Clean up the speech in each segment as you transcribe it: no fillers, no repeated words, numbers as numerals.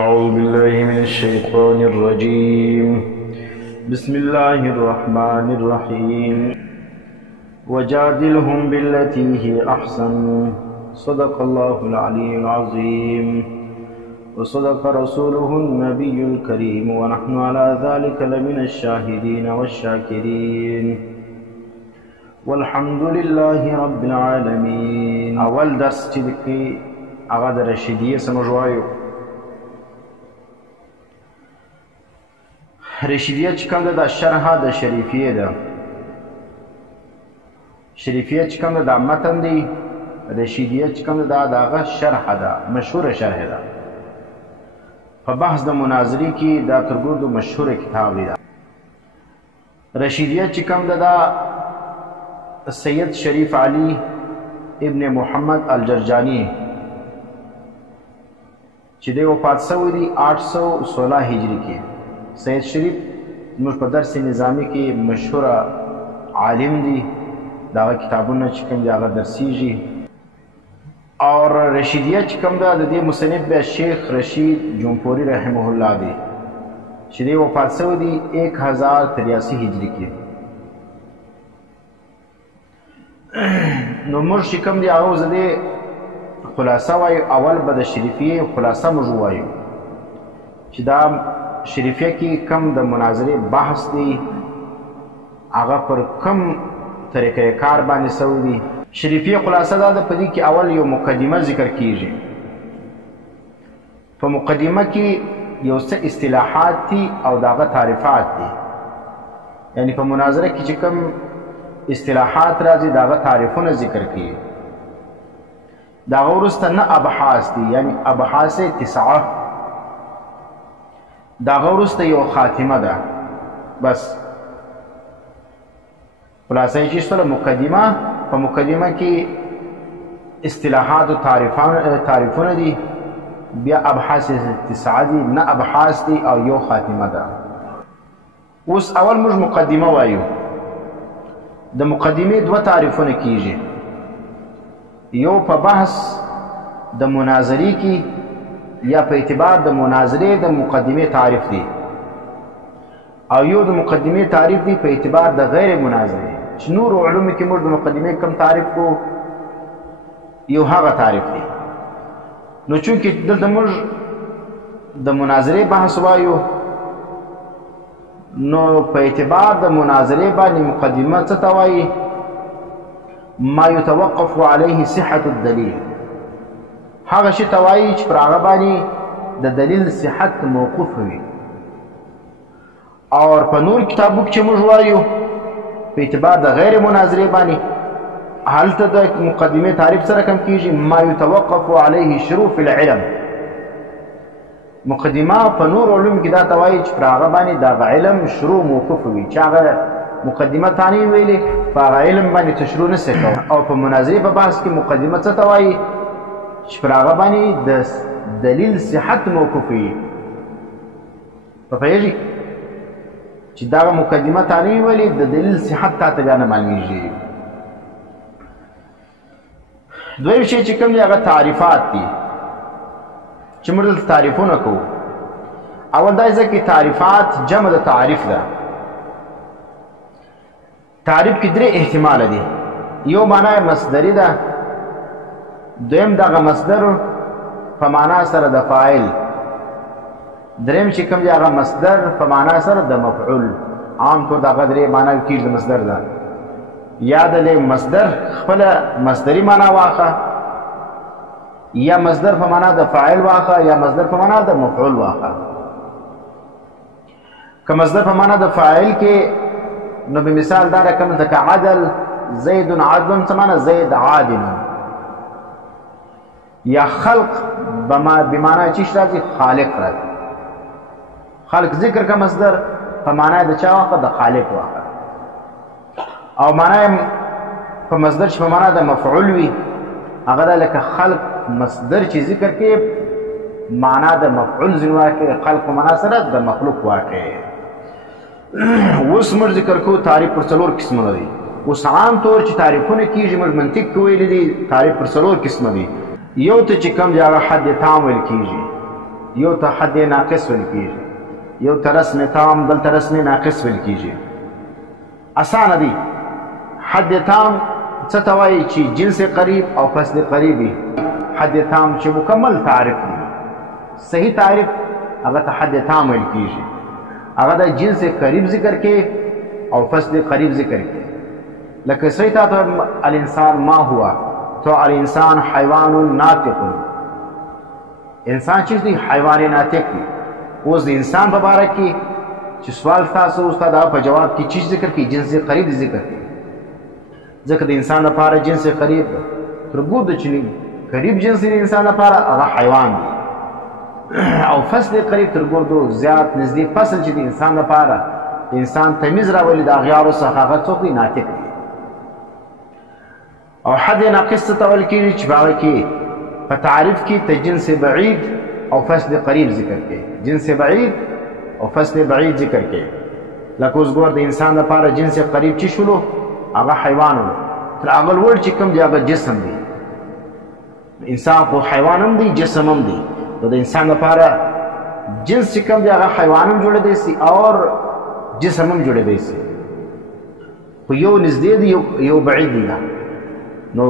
أعوذ بالله من الشيطان الرجيم. بسم الله الرحمن الرحيم. وجادلهم بالتي هي أحسن. صدق الله العلي العظيم وصدق رسوله النبي الكريم ونحن على ذلك لمن الشاهدين والشاكرين والحمد لله رب العالمين. اول درس چې کې هغه د رشیدیه سمجوایو. رشیدیه چې کوم ده د شرح د شریفیه ده. شریفیه چې کوم ده د متن دی، رشیدیه چې کوم ده د هغه شرح ده، مشهور شرح ده. په بحث د مناظره کې دا تر ټولو مشهور کتاب دی. رشیدیه چې کوم ده دا سید شریف علی ابن محمد الجرجانی چې دی وفات شوی دی 816 هجری کې. سید شریف موږ په درس نظامی کې مشهور عالم دی، دا کتابونه چې کوم دی هغه درسیږي. اور رشیدیه چې کوم ده د دې مصنف به شیخ رشید جمپوری رحمه الله دی چې دی وفات شوی دی 1083 هجری کې. نو موږ چې کوم دی هغه زه دې خلاصه وایو. اول به د شریفیه خلاصه موږ وایو چې دا شریفیه کې کم د مناظره بحث دی، هغه پر کم طریقه کار باندې سوی دی. شریفیه خلاصه دا ده، په دې کې اول یو مقدمه ذکر کیږي. په مقدمه کې یو څه اصطلاحات دي او داغه تعریفات دي. یعنی په مناظره کې چې کوم اصطلاحات راځي داغه تعریفونه ذکر کیږي. داغه وروسته نه ابحاث دي، یعنی ابحاث 9. داغه وروسته یو خاتمه ده. بس خلاصه یې چې سره مقدمه، په مقدمه کې اصطلاحات او تعریفونه دي، بیا ابحاث 9 دي، نه ابحاث دي او یو خاتمه ده. اوس اول موږ مقدمه وایو. د مقدمه 2 تعریفونه کیږي. یو په بحث د مناظرې کې یا په اعتبار د مناظرې د مقدمه تعریف دی، او یو د مقدمه تعریف دی په اعتبار د غیر مناظرې. چې نور علوم کې موږ د مقدمه کم تعریف کو، یو هغه تعریف دی. نو چونکې دلته موږ د مناظرې بحث وایو، نو په اعتبار د مناظرې باندې مقدمه څه ته وایي؟ ما يتوقف عليه صحة الدلیل. هغه شی ته وایي چې پر هغه باندې د دلیل صحت موقوف وي. او په نور کتابو کې موږ وایو په اعتبار د غیر مناظرې باندې هلته د مقدمه تعریف سره کم کیږي. ما يتوقف عليه شروع العلم. مقدمه په نور علوم کې دا ته وایي چې پر هغه باندې د علم شروع موقوف وي، چې هغه مقدمه ثاني ویلې په هغه علم باندې تشروع نه سي کوي. او په مناظرې په بحث کې مقدمه څه ته وایي؟ چې پر هغه باندې د دلیل صحت موقوف وي. په پوهېږي چې دا مقدمه ثاني ویلې د دلیل صحت تا ته بیا نه معلومیږي. دویم شی چې کوم دی هغه تعریفات دي چې موږ دلته تعریفونه کوو. اول دا ځکه تعریفات جمع د تعریف ده. تعریف کې 3 احتمال دي. یو معنا مصدری ده، دویم دغه مصدر په معنا سره د فاعل، دریم چې کوم دی هغه مصدر په معنا سره د مفعول. عام طور دغه 3 معنا کېږي د مصدر ده. یا د مصدر خپل مصدری معنا واخه، یا مصدر په معنا د فاعل واخه، یا مصدر په معنا د مفعول واخه. که مصدر په معنا د فاعل کې، نو به مثال دا رقم ځکه عدل زید عدل څه معنا؟ زید عادل. یا خلق بمعنی چی راځي؟ خالق راځي. خلق ذکر کا مصدر په معنا د چا واخه؟ د خالق واخه. او معنا په مصدر چې په معنا د مفعول وي، هغه لکه خلق مصدر چې ذکر کې معنا د مفعول ځین واقع، خلق په معنا سره د مخلوق واقع. اوس موږ ذکر کوو تعریف پر 4 قسمونه دي. اوس عام طور چې تعریفونه کیږي موږ منطق کویل دي تعریف پر 4 قسمه دي. یو ته چې کوم دی هغه حد تام ویل کیږي، یو ته حد ناقص ویل کېږي، یو ته رسم تام، بل ته رسم ناقص ویل کېږي. اسانه دي. حد تام څه ته وایي؟ چې جنس قریب او فصل قریب وي. حد تام چې مکمل تعریف دی، صحیح تعریف هغه ته حد تام ویل کېږي. هغه د جنس قریب ذکر کې او فصل قریب ذکر کې. لکه صحیح ته الانسان ما هو، تو الانسان حیوان ناطق. انسان چیز دی؟ حیوان ناطق دی. اوس د انسان په باره کې چې سوال تاسو اوس دا په جواب کې چیز ذکر کې جنس قریب ذکر کې. ځکه د انسان لپاره جنس قریب تربود چې قریب جنس د انسان لپاره هغه حیوان دی، او فصل قریب تر ګردو زیات نږدې فصل چې د انسان لپاره د انسان تمیز راولي د اغیارو څخه هغه څوک دی؟ ناطق دی. او حد ناقص ته ویل کېږي چې په هغه کې په تعریف کې ته جنس بعید او فصل قریب ذکر کې. جنس بعید او فصل بعید ذکر کې. لکه اوس ګور د انسان لپاره جنس قریب چې شولو هغه حیوان و، تر هغه لوړ چې کوم دی هغه جسم دی. انسان خو حیوان هم دی، جسم هم دی. نو د انسان لپاره جنس چې کوم دی هغه حیوان هم جوړېدی سي او جسم هم جوړېدی سي. خو یو نږدې دی یو بعید دی. نو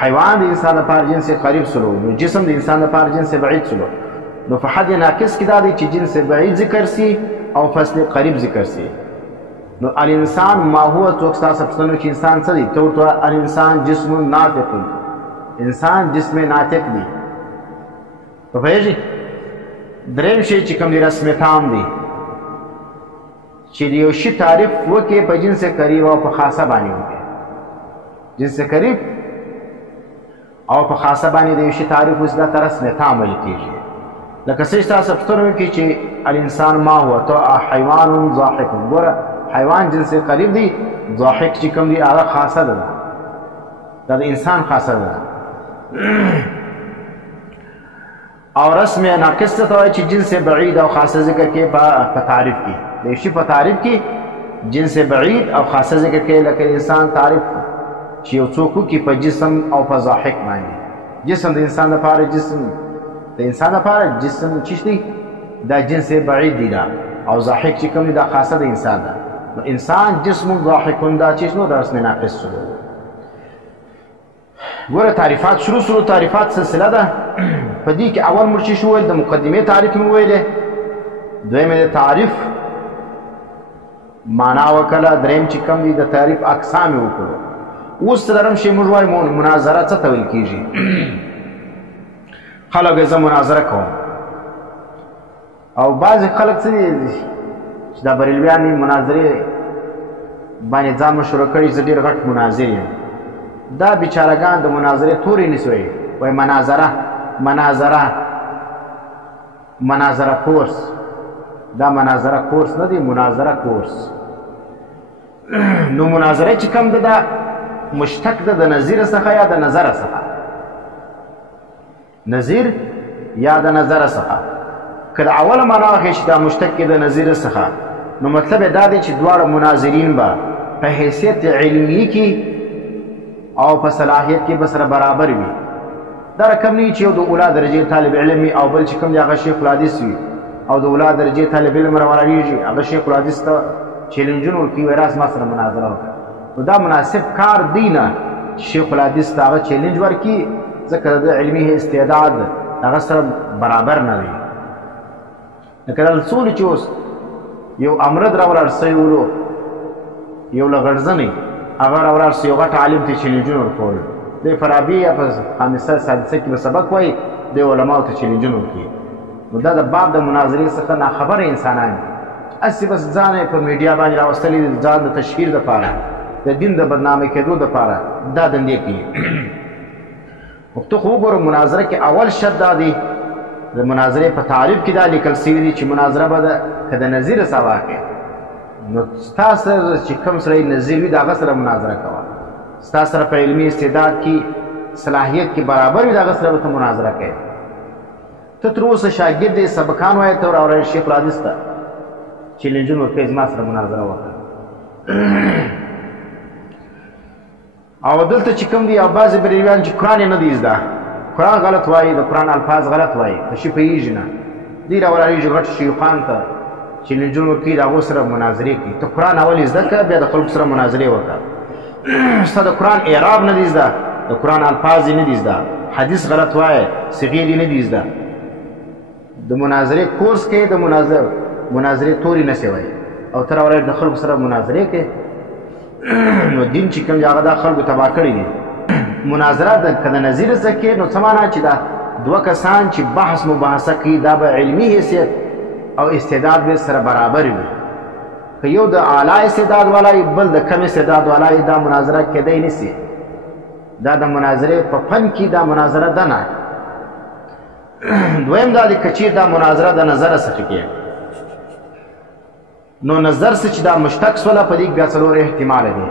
حیوان د انسان لپاره جنس قریب سلو، نو جسم د انسان لپاره جنس بعید سلو. نو په حد ناقص کې دا دی چې جنس بعید ذکر سي او فصل قریب ذکر سي. نو الانسان ما هو څوک ستاسو پوښتنه چې انسان څه دی؟ ته ورته الانسان جسم ناطق. انسان جسم ناطق دی. په پوهېږئ؟ درېیم شی چې کوم دی رسم تام دی، چې د یو شي تعریف وکړې په جنس قریب او په خاصه باندې وکړې. جنس قریب او په خاصه باندې د یو شي تعریف اوس دا ته رسم تام ویل کېږي. لکه څه چې تاسو پوښتنه وکړئ چې الانسان ما هو، تو حیوان ضاحک. ګوره حیوان جنس قریب دی، ضاحک چې کوم دی هغه خاصه ده، دا د انسان خاصه ده. او رسم ناقص ته وایي چې جنس بعید او خاصه ذکر کې په تعریف کې. د یو شي په تعریف کې جنس بعید او خاصه ذکر کې. لکه انسان تعریف چې یو څوک وکړي په جسم او په ضاحک باندې. جسم د انسان لپاره جسم چې دی دا جنس بعید دی دا، او ضاحک چې کوم دی دا خاصه د انسان ده. نو انسان جسم ضاحک دا چې نو رسم ناقص شو. ګوره تعریفات شروع تعریفات سلسله ده. په دې کې اول مرچی شو د مقدمه تعریف مو ویلې، دویم د تعریف معنا وکړه، دریم چې کوم دی د تعریف اقسام وکړو. اوس څلورم شی موږ وایو مناظره څه ته ویل کېږي. خلک زه مناظره کوم، او بعضې خلک څه دي چې دا بریلویان مناظرې باندې ځان مشهوره کړي زه ډېر غټ مناظر یم. دا بیچارهګان د مناظرې تورې نیسي، وایي مناظره کورس. دا مناظره کورس نه دی، مناظره کورس. نو مناظره چې کوم ده دا مشتق ده د نظیر څخه یا د نظر څخه. نظیر یا د نظر څخه. که د اوله معنا واخلئ چې دا مشتق د نظیر څخه، نو مطلب یې دا دی چې دواړه مناظرین به په حیثیت علمي کې او په صلاحیت کې به سره برابر وي. دا رقم نه چې یو د اوله درجې طالب علم او بل چې کوم دی هغه شیخ الحدیث وي، او د اوله درجې طالب علم راولاړېږي هغه شیخ الحدیث ته چیلنجونه ورکوي، وایي راز ما سره مناظره وکړه. نو دا مناسب کار دی نه چې شیخ الحدیث ته هغه چیلنج ورکړي، ځکه د علمي استعداد هغه سره برابر نه وي. لکه دلته څومره چې اوس یو امرد راولاړ سوی ولو، یو له غړزنې هغه راولاړ سوی یو غټ عالم ته چیلنجونه ورکول. د فارابي یا په خامسه سادسه کې به سبق وایي، د علماو ته چیلنجونه ورکوي. نو دا د باب د مناظرې څخه ناخبره انسانان دي. هسې بس ځان یې په میډیا باندې راوستلي دي، ځان د تشهیر دپاره، د دین د بدنامه کېدو دپاره دا دندې کوي. ته خو وګوره مناظره کې اول شرط دا دی، د مناظرې په تعریف کې دا لیکل سوي دي چې مناظره به که د نظیر سره واقع، نو ستا سره چې کوم سړی نظیر وي د هغه سره مناظره کوه. ستا سره په علمي استعداد کې صلاحیت کې برابر وي د هغه سره به ته مناظره کوې. ته تر اوسه شاګرد یې، سبقان وایې، ته راوړی شیخ الحدیث ته چیلنجونه ورکوې زما سره مناظره وکړه. او دلته چې کوم دي او بعضې بریلیان چې قرآن یې نه دی زده، قرآن غلط وایي، د قرآن الفاظ غلط وایي، ته شي پوهېږي نه. دی راولاړېږي غټ شیخان ته چې نجونې ورکوي د هغو سره مناظرې کوي. ته قرآن اول زده کړه بیا د خلکو سره مناظرې وکړه. ستا د قرآن اعراب نه دي زده، د قرآن الفاظ یې نه دي زده، حدیث غلط وایه، صیغې دې نه دي زده. د مناظرې کورس کې د مناظرې تورې نه سې وایي او ته راولاړې د خلکو سره مناظرې کوې. نو دین چې کوم دی هغه دا خلکو تباه کړي دي. مناظره که د نظیر زده کړې نو څه معنا چې دا دوه کسان چې بحث مباحثه کوي دا به علمي حیثیت او استعداد به سره برابر وي. که یو د اعلی استعداد والا بل د کم استعداد والا دا مناظره کېدی نه سي. دا د مناظرې په فن کې دا مناظره ده نه. دویم دا دی که چېرې دا مناظره د نظره څخه کې نو نظر څه چې دا مشتق سوله په دې بیا څلور احتماله دي.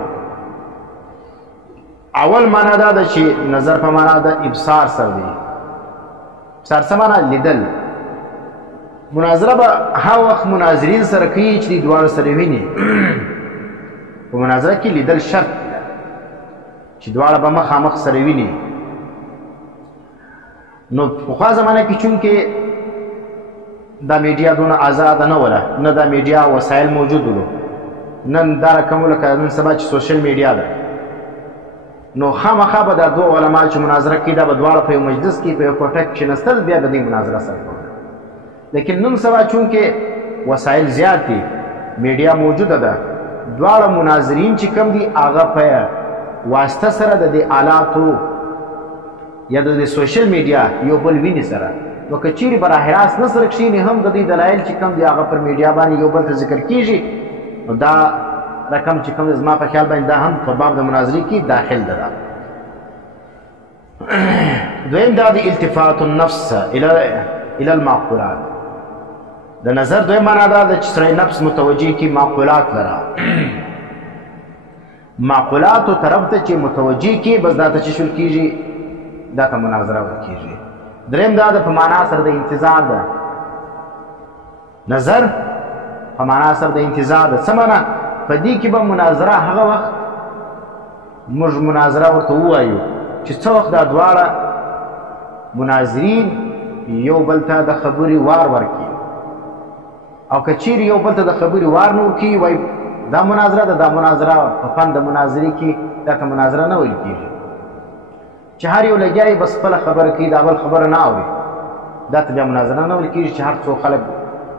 اول معنا دا ده چې نظر په معنا د ابصار سره دی. ابصار څه معنا؟ لیدل. مناظره به هغه وخت مناظرین سره کوي چې دوی دواړه سره ویني. په مناظره کې لیدل شرط ده چې دواړه به مخامخ سره ویني. نو پخوا زمانه کې چونکې دا میډیا دونه آزاده نه وله، نه دا میډیا وسایل موجود ولو، نن دا رقم لکه نن سبا چې سوشل میډیا ده. نو خامخا به دا دوه علما چې مناظره کوي دا به دواړه په یو مجلس کې په یو کوټه کې کښېنستل بیا به دوی مناظره سره کوله. لیکن نن سبا چونکې وسایل زیات دي، میډیا موجوده ده، دواړه مناظرین چې کم دي هغه په واسطه سره د دې آلاتو یا د سوشل میډیا یو بل ویني سره. نو که چیرې براه راست نه سره کښېني هم د دوی دلایل چې کم دي هغه پر میډیا باندې یو بل ته ذکر کېږي. نو دا رقم چې کوم زما په خیال باندې دا هم په باب د مناظرې کې داخل ده. دویم دا د التفات النفس الى المعقولات. د نظر دویم معنا دا ده چې سړی نفس متوجه کړي معقولات لره. معقولاتو طرف ته چې متوجه کړي بس دا ته چې شروع کېږي دا ته مناظره ورکېږي. دریم دا ده په معنا سره د انتظار ده. نظر په معنا سره د انتظار ده. څه معنا؟ په دې کې به مناظره هغه وخت موږ مناظره ورته ووایو چې څه وخت دا دواړه مناظرین یو بل ته د خبرې وار ورکړي. او که چیرې یو بل ته د خبرې وار نه ورکړي وایي دا مناظره ده. دا مناظره په فن د مناظرې کې دا ته مناظره نه ویل کېږي چې هر یو لګیا یې بس خپله خبره کوي د اول خبره نه اوري. دا ته بیا مناظره نه ویل کېږي چې هر څو خلک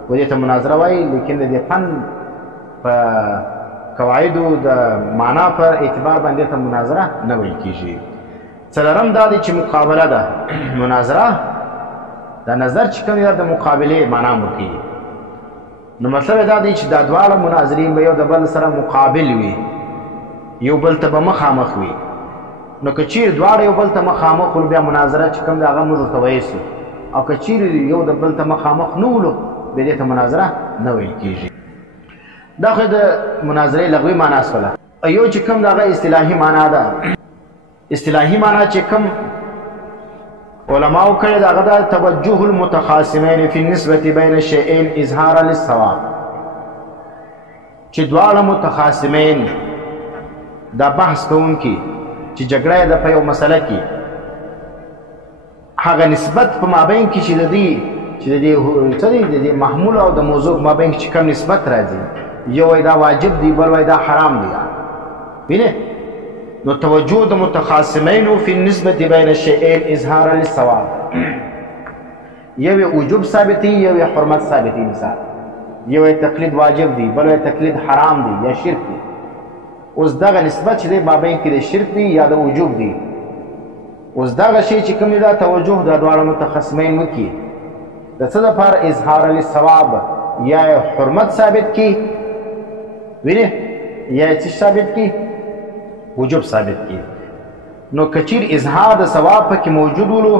ودې ته مناظره وایي. لیکن د دې فن په قواعدو د معنا پر اعتبار باندې ته مناظره نه ویل کېږي. څلورم دا دی چې مقابله ده. مناظره دا نظر چې کوم دی د مقابلې معنا ورکوي. نو مطلب دا دی چې دا دواړه مناظرین به یو د بل سره مقابل وي، یو بل ته به مخامخ وي. نو که چیرې دواړه یو بل ته مخامخ ول بیا مناظره چې کوم دی هغه موږ ورته ویسو. او که چیرې یو د بل ته مخامخ نه ولو بیا دې ته مناظره نه ویل کېږي. دا خو د مناظرې لغوي معنا سوله. یو چې کوم د هغه اصطلاحي معنا ده. اصطلاحي معنا چې کوم علماو کړی د هغه ده توجه المتخاصمین فی النسبة بین الشیئین اظهارا للصواب. چې دواړه متخاصمین دا بحث کوونکي چې جګړه یې ده په یو مسله کې هغه نسبت په مابین کې چې د دې محمول او د موضوع په مابین کې چې کوم نسبت راځي، یو وایي دا واجب دی بل وایي دا حرام دی. وینې؟ نو توجه د متخاصمینو فی النسبة بین الشیئین اظهارا للصواب. یو یې وجوب ثابتي یو یې حرمت ثابتي. مثال یو یې تقلید واجب دی بل یې تقلید حرام دی یا شرک دی. اوس دغه نسبت چې دی مابین کې د شرک دی یا د وجوب دی. اوس دغه شی چې کوم دی دا توجه د دواړو متخاصمین وکړي د څه لپاره؟ اظهارا للصواب. یا حرمت ثابت کی، وینې، یا څه ثابت کی؟ وجوب ثابت کی. نو که چیرې اظهار د ثواب پکې موجود ولو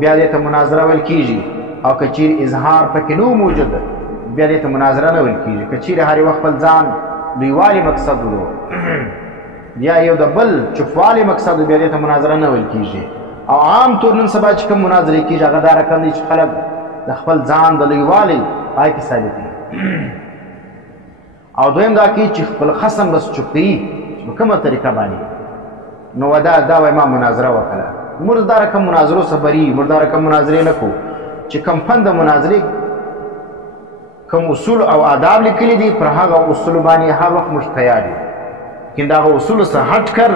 بیا دې ته مناظره ویل کېږي. او که چیرې اظهار پکې نه موجود بیا دې ته مناظره نه ویل کېږي. که چیرې هر وخت خپل ځان لویوالي مقصد ولو یا یو د بل چوپوالي مقصد بیا دې ته مناظره نه ویل کېږي. او عام طور نن سبا چې کوم مناظرې کېږي هغه دا رقم دی چې خلک د خپل ځان د لویوالي پای کې ثابت دي. او دویم دا کې چې خپل خصم بس چوپ کوي په کومه طریقه باندې. نو دا وایي ما مناظره وکړه. موږ دا رقم مناظرو څخه بري، موږ دا رقم مناظرې نه کوو چې کوم فن د مناظرې کوم اصول او آداب لیکلي دي پر هغه اصولو باندې هر وخت موږ تیار یو لیکن د هغه اصولو څخه هټ کر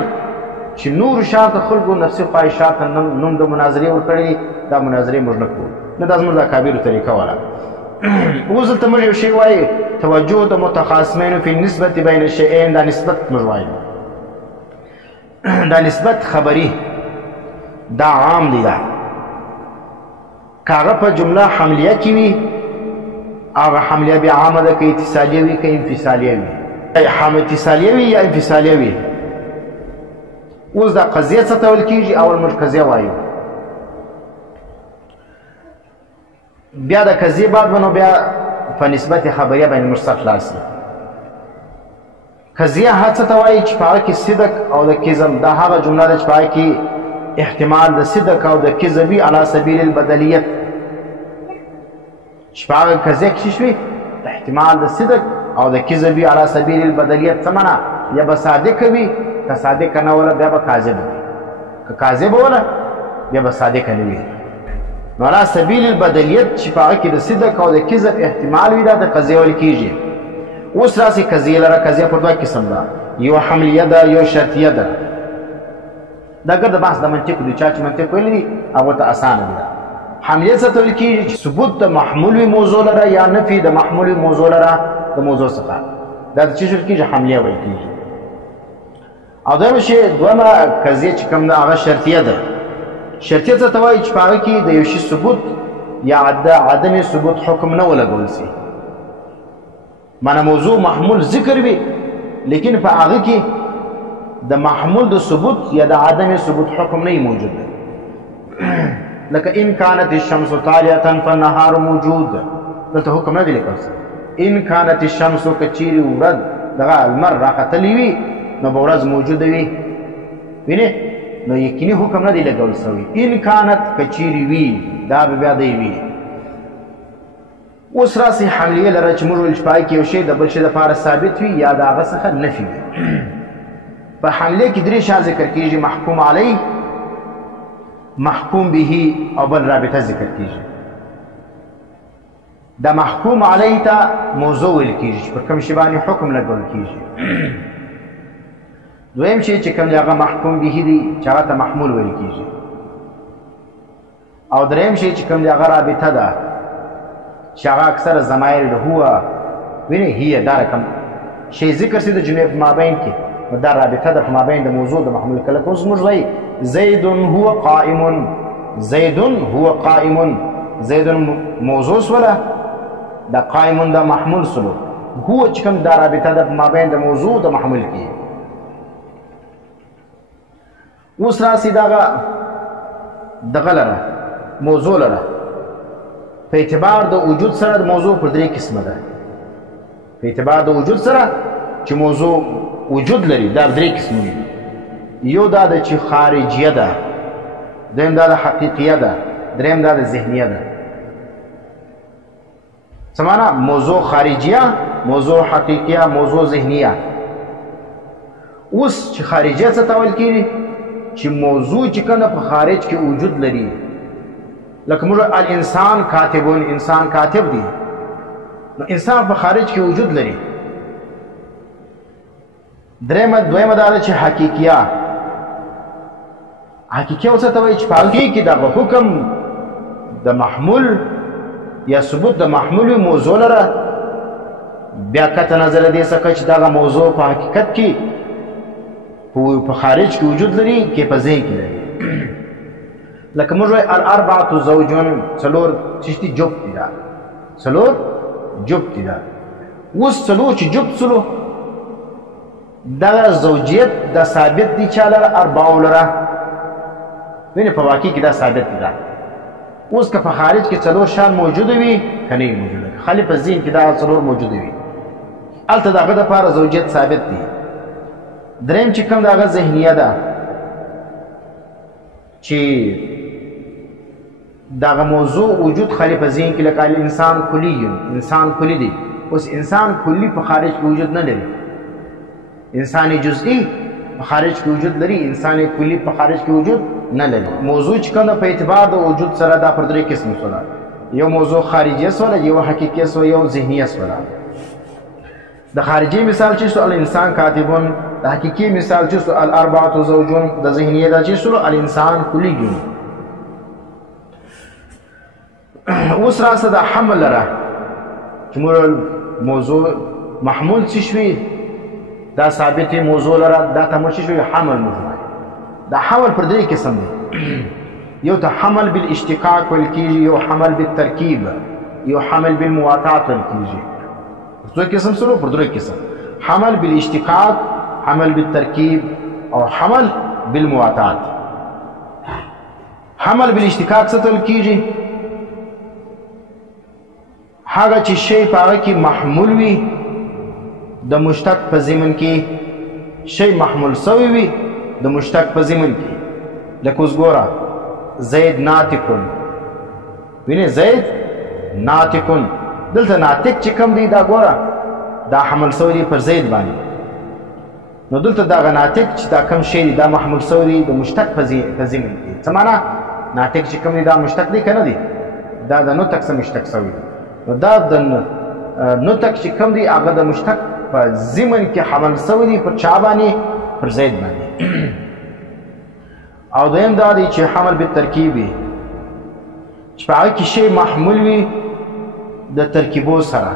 چې نور شاته خلکو نفسي خواهشات نوم د مناظرې ورکړی دا مناظرې موږ نه کوو نه دا زموږ د اکابرو طریقه وله اوس دلته موږ یو شی وایي توجه د متخاصمینو فی نسبت بین الشیئین دا نسبت موږ وایو دا نسبت خبري دا عام دی دا که هغه په جمله حملیه کې وي هغه حملیه بیا عامه ده که اتصالیه وي که انفصالیه وي اتصالیه وي یا انفصالیه وي اوس دا قضیه څه ته ویل کېږي اول موږ قضیه وایو بیا د قضیې بعد به نو بیا په نسبت خبریه باندې موږ څه خلاص قضیه هغه څه ته وایي چې په هغه کې صدق او د کذب دا هغه جمله ده چې په هغه کې احتمال د صدق او د کذبي علی سبیل البدلیت چې په هغه قضیه کې شوي احتمال د صدق او د کذبي علی سبیل البدلیت څه معنا یا به صادق وي که صادق نه وله بیا به کاذب وي که کاذب وله بیا به صادق نه وي نو علی سبیل البدلیت چې په هغه کې د صدق او د کذب احتمال وي دا د قضیه ویل کېږي اوس راسې قضیه لره قضیه په دوه قسم ده یو حملیه ده یو شرطیه ده دا ګر د بحث د منطق دی چا چې منطق ویلی دي هغه ته اسانه ده حملیه څه ته ویل کېږي چې ثبوت د محمول وي موضوع لره یا نفي د محمول وي موضوع لره د موضوع څخه دا د څه ویل کېږي حملیه ویل کېږي او دویمه شی دویمه قضیه چې کوم ده هغه شرطیه ده شرطیه څه ته وایي چې په هغه کې د یو شي ثبوت یا د عدم ثبوت حکم نه ولګول سي معنی موضوع محمول ذکر وي لیکن په هغه کې د محمول د ثبوت یا د عدم ثبوت حکم نه موجود دی لکه ان كانت الشمس طالعه فالنهار موجود دلته حکم نه دی لیکل ان كانت الشمس کچيري ورځ دغه المر راختلی وي نو به ورځ موجوده وي وینې نو یقیني حکم نه دی لګول سوی ان كانت کچيري وي دا به بیا دی وي اوس راسې حملیه لره چې موږ ویل چې پای کې یو شی د بل شي دپاره ثابت وي یا د هغه څخه نفي وي په حمله کې درې شیان ذکر کېږي محکوم علیه محکوم به او بل رابطه ذکر کېږي د محکوم علیه ته موضوع ویل کېږي چې پر کوم شي باندې حکم لګول کېږي دویم شی چې کوم دی هغه محکوم به دی چې هغه ته محمول ویل کېږي او دریم شی چې کوم دی هغه رابطه ده چې هغه اکثر ضمایر د هو وینې هي دا رقم شی ذکر سي د جملې په مابین کې دا رابطه ده په مابین د موضوع د محمول کله اوس موږ وایي زید هو قائم زید هو قائم زید موضوع سوله دا قائم دا محمول سلو هو چې کوم دا رابطه ده په مابین د موضوع د محمول کې اوس راسي دغه لره موضوع لره په اعتبار د وجود سره د موضوع پر درې قسمه ده په اعتبار د وجود سره چې موضوع وجود لري دا درې قسمه دي یو دا د چې خارجیه ده دویم دا د حقیقیه ده دریم دا د ذهنیه ده څه معنا موضوع خارجیه موضوع حقیقیه موضوع ذهنیه اوس چې خارجیه څه ته ویل کېږي چې موضوع چې کومه په خارج کې وجود لري لکه موږ الانسان کاتبون انسان کاتب دی نو انسان په خارج کې وجود لري دویمه دا ده چې حقیقیه حقیقیه څه ته وایي چې په هغې کې دغه حکم د محمول یا ثبوت د محمول موضوع لره بیا قطع نظر دې څخه چې دغه موضوع په حقیقت کې په خارج کې وجود لري کې په ذهن کې لري لکه موږ وایو الاربعة زوجون څلور چشتي جفت دي دا څلور جفت دي دا اوس څلور چې جفت سلو دغه زوجیت دا ثابت دي چا لره اربعو لره وینې په واقع کې دا ثابت دي دا اوس که په خارج کې څلور شیان موجوده وي که نه وي موجوده خالي په ذهن کې دا څلور موجوده وي هلته د هغه دپاره زوجیت ثابت دي دریم چې کوم د هغه ذهنیه ده چې دغه موضوع وجود خالي په ذهن کې لکه انسان کلی انسان کلی دی اوس انسان کلی په خارج کې وجود نه لري انسان جزئی په خارج کې وجود لري انسان کلی په خارج کې وجود نه لري موضوع چې کومه په اعتبار د وجود سره دا پر درې قسم سره یو موضوع خارجیه سوله، یو حقیقیه سوله، یو ذهنیه سوله. د خارجي مثال چې سو الانسان کاتبون، د حقیقي مثال چې سو الاربعه زوجون، د ذهنیه دا چې سو الانسان کلیون. اوس راسه د حمل لره چې موضوع محمول څه شوي، دا ثابتې موضوع لره دا ته موږ شوي حمل موضوع. دا حمل پر درې قسم دی. یو ته حمل بالاشتقاق ویل کېږي، یو حمل بالترکیب، یو حمل بالمواتات ویل کېږي. څو قسم سره؟ پر درې قسم. حمل بالاشتقاق، حمل بالترکیب او حمل بالمواتات. حمل بالاشتقاق څه ته ویل کېږي؟ هغه چې شی په هغه کې محمول وي د مشتق په ضمن کې، شی محمول سوی وي د مشتق په ضمن کې. لکه اوس ګوره زید ناطقون، وینې زید ناطقون، دلته ناطق چې کوم دی دا ګوره دا حمل سوی دی پر زید باندې. نو دلته دغه ناطق چې دا کوم شی دی دا محمول سوی دی د مشتق په ضمن کې. څه معنا؟ ناطق چې کوم دی دا مشتق دی که نه دی؟ دا د نطق څخه مشتق سوی دی. نو دا د نطق چې کوم دی هغه د مشتق په ضمن کې حمل سوی دی پر چا باندې؟ پر زید باندې. او دویم دا دی چې حمل بالترکیب وي چې په هغه کې شی محمول وي د ترکیبو سره.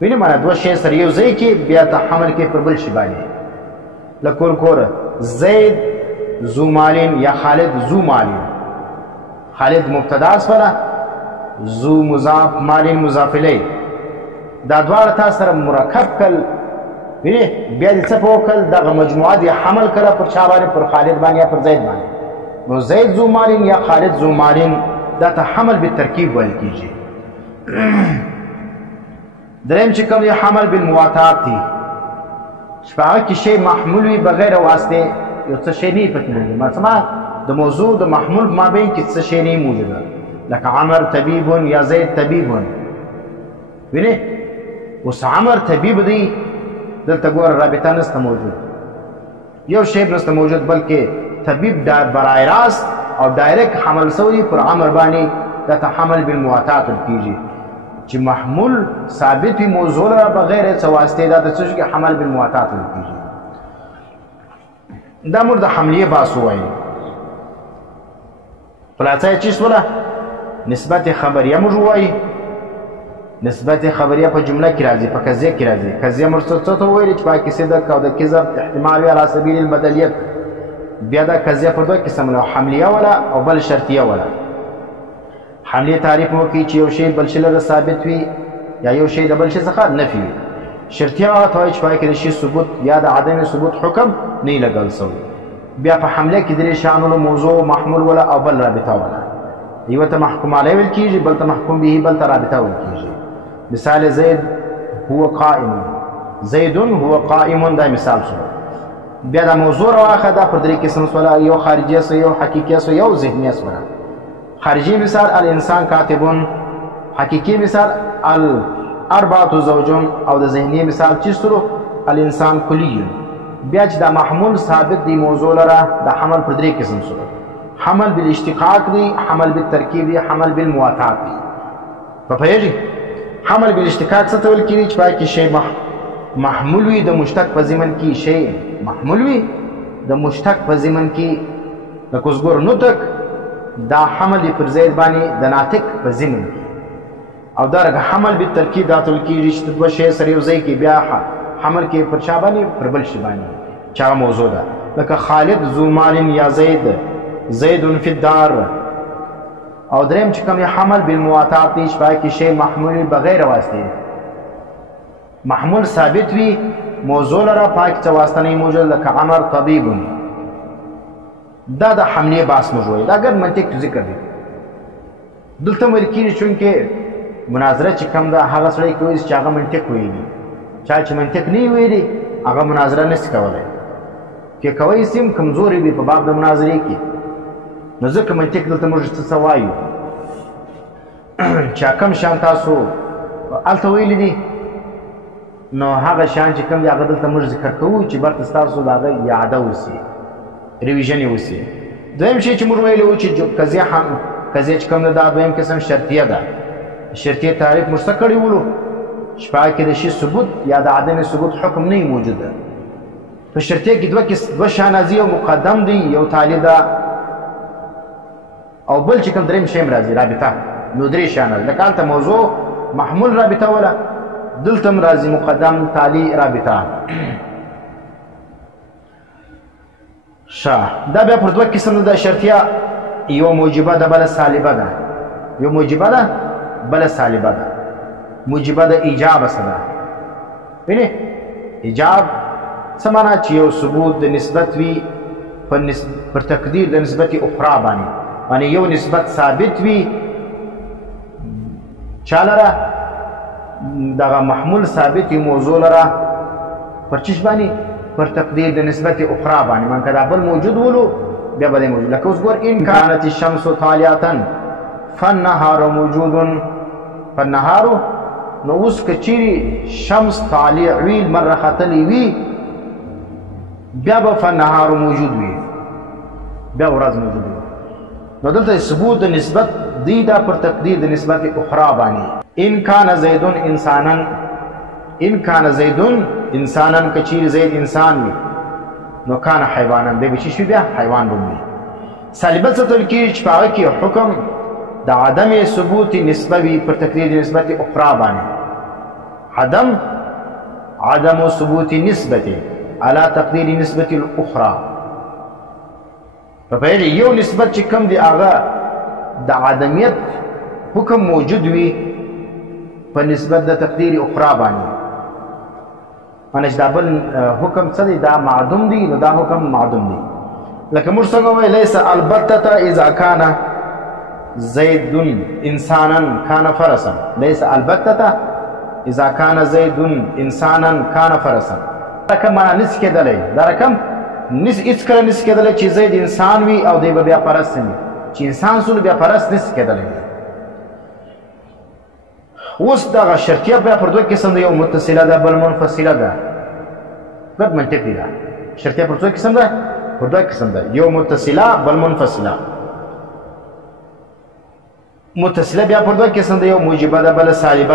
وینې معنا دوه شی سره یو ځای کې بیا ته حمل کې پر بل شي باندې. لکه ګوره زید ذو مالین یا خالد ذو مالین. خالد مبتدا سره، ذو مضاف، مالین مضاف الیه. دا دواړه تا سره مرکب کړل، وینې بیا دې څه په وکړل؟ دغه مجموعه دې حمل کړه پر چا باندې؟ پر خالد باندې یا پر زید باندې. نو زید ذو مالین یا خالد ذو مالین دا ته حمل بالترکیب ویل کېږي. دریم چې کوم دی حمل بالمواتات دی چې په هغه کې شی محمول وي بغیر واسطې، یو څه شی نه پکې موجود. مثلا د موضوع د محمول مابین کې څه شی نه موجوده، لکه عمر طبیب یا زید طبیب. وینې اوس عمر طبیب دی، دلته ګوره رابطه نسته موجود، یو شی نسته موجود، بلکې طبیب دا برای راست او ډایرکټ حمل سوی پر عمر باندې. دا ته حمل بالمواتات کېږي چې محمول ثابت وي موضوع لره بغیر څه واسطې. دا د څه شي حمل بالمواتات کېږي. دا موږ د حملیه بحث ووایو. خلاصه چی شوله؟ نسبت خبریه موږ ووایو. نسبت خبریه په جمله کې راځي، په قضیه کې راځي. قضیه موږ څه ته وویل چې په کې صدق او د کذب احتمال وي علی سبیل البدلیت. بیا دا قضیه پر دوه قسم ده، حملیه ولا او بل شرطیه ولا. حملیه تعریف مو کې چې یو شی بل شی لپاره ثابت وي یا یو شی د بل شی څخه نفي وي. شرطیه هغه ته وایي چې په کې د شی ثبوت یا د عدم ثبوت حکم نه لګل سوی. بیا په حمله کې درې شامل موضوع، محمول ولا او بل رابطه ولا. یو ته محکوم علیه ویل کېږي، بل ته محکوم به، بل ته رابطه ویل کېږي. مثال زید هو قائم، زید هو قائم دا مثال شو. بیا دا موضوع راواخه دا پر درې قسم سوله، یو خارجیه سو، یو حقیقیه سو، یو ذهنیه سوله. خارجي مثال الانسان کاتبون، حقیقي مثال الاربعه زوجون، او د ذهني مثال چې سره الانسان کلیون. بیا چې دا محمول ثابت دی موضوع لره د حمل پر درې قسم سره. حمل بالاشتقاق دی، حمل بالترکیب دی، حمل بالمواتات دی. په پوهېږئ؟ حمل بالاشتقاق څه ته ویل کېږي چې پای کې شی محمول وي د مشتق په ضمن کې، شی محمول وي د مشتق په ضمن کې. لکه اوس ګوره نطق دا حمل پر زید باندې د ناطق په ضمن کې. او دارنګه حمل بالترکیب دا ته ویل کېږي چې دوه شی سره یو ځای کې بیا حمل کې پر چا باندې؟ پر بل شي باندې چې هغه موضوع ده. لکه خالد ذو مال یا زید فی الدار. او دریم چې کوم حمل بالمواتات دی چې پای کې شی محمول بغیر واسطې، محمول ثابت وي موضوع لره پای کې څه واسطه نه موجود، لکه عمر طبیب. دا د حملیه بحث موږ وایو. دا ګر منطق ذکر دی. دلته ویل کېږي چونکې مناظره چې کوم ده هغه سړی کوي چې هغه منطق ویلي. چا چې منطق نه ویلي هغه مناظره نشي کولی. که کوی سیم کمزوري وي په باب د مناظرې کې، نو ځکه منطق دلته موږ څه وایو چې کوم شان تاسو هلته ویلي دي، نو هغه شان چې کوم دی هغه دلته موږ ذکر کوو چې برته ستاسو د هغه اعاده وسي، ریویژن یې وسي. دویم شی چې موږ ویلی وو چې قضیه چې کوم ده دا دویم قسم شرطیه ده. شرطیه تعریف موږ څه کړي ولو چې په هغه کې د شي ثبوت یا د عدم ثبوت حکم نه موجود ده. په شرطیه کې دوه شیان راځي، یو مقدم دی یو تالي ده او بل چې کوم دریم شی هم راځي رابطه. نو درې شیان راځي، لکه هلته موضوع محمول رابطه وله، دلته هم راځي مقدم تالي رابطه. دا بیا پر دوه قسم ده شرطیه، یو موجبه ده بله سالبه ده. یو موجبه ده بله سالبه ده. موجبه ده ایجاب څه ده؟ وینې ایجاب څه معنا چې یو ثبوت د نسبت وي پر تقدیر د نسبت اخرى باندې یو نسبت ثابت وي چا لره دغه محمول ثابت وي موضوع لره پر چیش باندې پر تقدیر د نسبت اخرى باندې من کدا بل موجود ولو بیا بل موجود. لکه اوس ګور ان كانت الشمس طالعه فالنهار موجود. فالنهار نو اوس کچيري شمس طالع وی المره ختلی وی بیا به فالنهار موجود وي، بیا ورځ موجود وي. نو دلته ثبوت د نسبت دی دا پر تقدیر د نسبت اخرى باندې. ان كان زید انسانا، ان كان زید انسانا کچیر زید انسان وي نو کان حیوانا دی به شي بیا حیوان وي. سالبه څه تل کې چې هغه کې حکم د عدم ثبوت نسبوي پر تقدیر د نسبت اخرى باندې. عدم ثبوت نسبته على تقدیر نسبت الاخرى. په یو نسبت چې کوم دی هغه د عدمیت حکم موجود وي په نسبت د تقدیر اخرى باندې. معنی چې دا بل حکم څه دی دا معدوم دی، نو دا حکم معدوم دی. لکه موږ څنګه وایو لیس البتة اذا كان زید انسانا كان فرسا. لیس البتة اذا كان زید انسانا كان فرسا. رقم معنا نس کېدلی، دا رقم نس هېڅکله نس کېدلی چې زید انسان وي او دی به بیا پرست وي، چې انسان سو بیا پرست نس کېدلی. اوس دغه شرطیه بیا پر دوه قسم ده، یو متصله ده بل منفصله ده. ګډ منطقي ده. شرطیه پر دوه قسم ده، پر دوه قسم ده، یو متصله بل منفصله. متصله بیا پر دوه قسم ده، یو موجبه ده بل سالبه ده.